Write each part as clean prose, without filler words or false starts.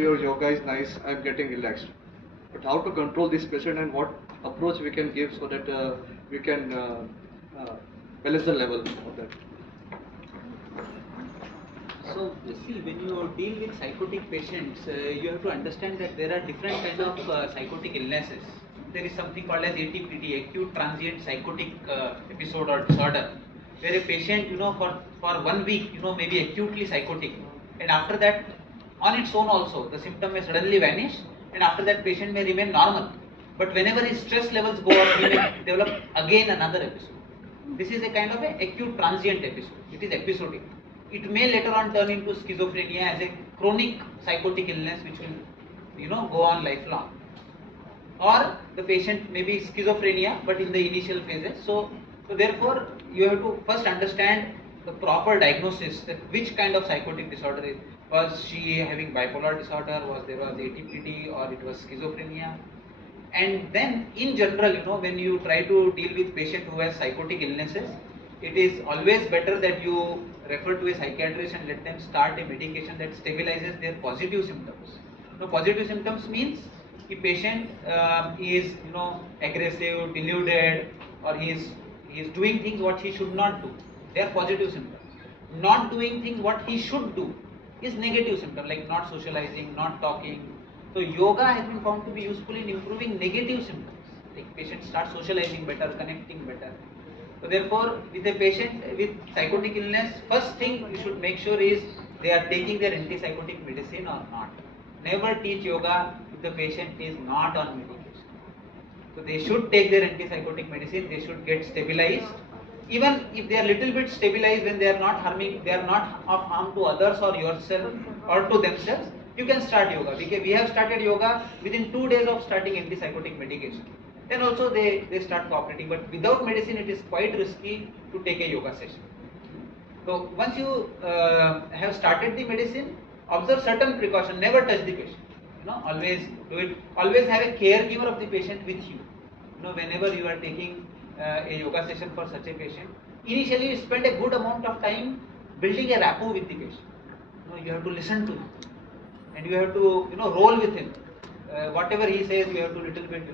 your yoga is nice, I'm getting relaxed. But how to control this patient and what approach we can give so that we can balance the level of that. So see, when you deal with psychotic patients, you have to understand that there are different kind of psychotic illnesses. There is something called as ATPD, acute transient psychotic episode or disorder, where a patient, for 1 week, may be acutely psychotic, and after that, on its own also, the symptom may suddenly vanish, and after that, patient may remain normal. But whenever his stress levels go up, he may develop again another episode. This is a kind of a acute transient episode. It is episodic. It may later on turn into schizophrenia as a chronic psychotic illness which will, go on lifelong. Or the patient may be schizophrenia, but in the initial phases. So therefore, you have to first understand the proper diagnosis that which kind of psychotic disorder is. Was she having bipolar disorder? There was ATPD, or it was schizophrenia? And then in general, when you try to deal with patient who has psychotic illnesses, it is always better that you refer to a psychiatrist and let them start a medication that stabilizes their positive symptoms. Positive symptoms means the patient is aggressive, deluded, or he is doing things what he should not do. They are positive symptoms. Not doing things what he should do is negative symptom, like not socializing, not talking. So yoga has been found to be useful in improving negative symptoms. Like patients start socializing better, connecting better. So therefore, with a patient with psychotic illness, first thing you should make sure is they are taking their antipsychotic medicine or not. Never teach yoga if the patient is not on medication. So they should take their antipsychotic medicine, they should get stabilized. Even if they are little bit stabilized, when they are not harming, they are not of harm to others or yourself or to themselves, you can start yoga. Because we have started yoga within 2 days of starting antipsychotic medication. Then also they start cooperating. But without medicine, it is quite risky to take a yoga session. So once you have started the medicine, observe certain precaution. Never touch the patient. Always do it. Always have a caregiver of the patient with you. Whenever you are taking a yoga session for such a patient, initially you spend a good amount of time building a rapport with the patient. You have to listen to him, and you have to roll with him. Whatever he says, you have to little bit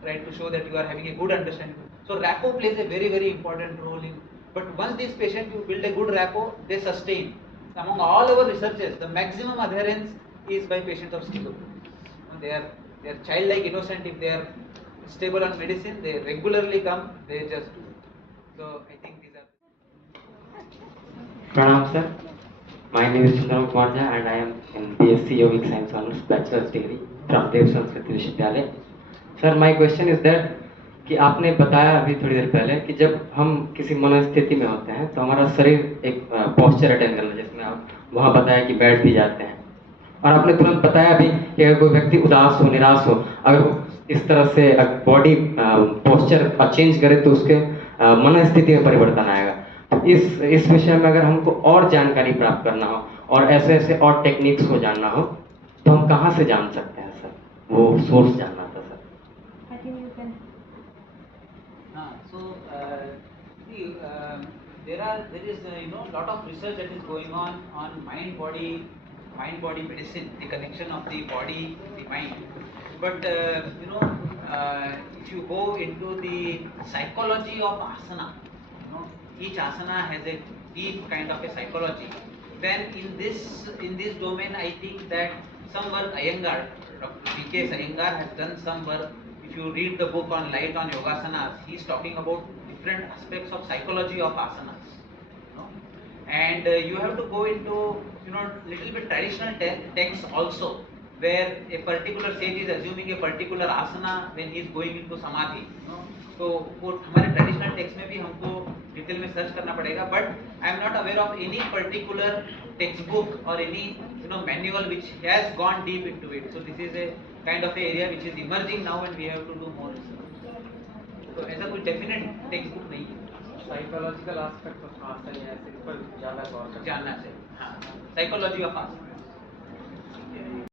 try to show that you are having a good understanding. So rapport plays a very, very important role in. But once these patients you build a good rapport, they sustain. Among all our researches, the maximum adherence is by patients of schizophrenia. They are childlike innocent. If they are stable on medicine, they regularly come. They just do. So I think these are. Pranam sir, my name is Sundaram Kumar Jha and I am in BSc Yogic Science Honours Bachelor's degree from Dev Sanskrit Vishwavidyalaya. Sir my question is that कि आपने बताया अभी थोड़ी देर पहले कि जब हम किसी मनस्थिति में होते हैं तो हमारा शरीर एक पोस्चर अटेंड करना, जिसमें आप वहाँ बताया कि बैठ भी जाते हैं, और आपने तुरंत बताया भी कि अगर कोई व्यक्ति उदास हो, निराश हो, अगर वो इस तरह से बॉडी पोस्चर चेंज करे तो उसके मनस्थिति में परिवर्तन आएगा. तो इस विषय में अगर हमको और जानकारी प्राप्त करना हो और ऐसे ऐसे और टेक्निक्स को जानना हो तो हम कहाँ से जान सकते हैं सर? वो सोर्स जानना था sir. There is lot of research that is going on mind body medicine, the connection of the body with the mind. But if you go into the psychology of asana, each asana has a deep kind of a psychology. Then in this domain, I think that some work Iyengar, Dr. B.K. Iyengar has done some work. If you read the book on Light on Yogasanas, he is talking about different aspects of psychology of asanas. And you have to go into little bit traditional texts also, where a particular sage is assuming a particular asana when he is going into samadhi. तो वो हमारे traditional text में भी हमको detail में search करना पड़ेगा. But I am not aware of any particular text book और any manual which has gone deep into it. So this is a kind of area which is emerging now and we have to do more research. तो ऐसा कोई definite text book नहीं है. Psychological aspect of आसन या simple ज़्यादा जानना चाहिए. हाँ, साइकोलॉजी ऑफ आसन.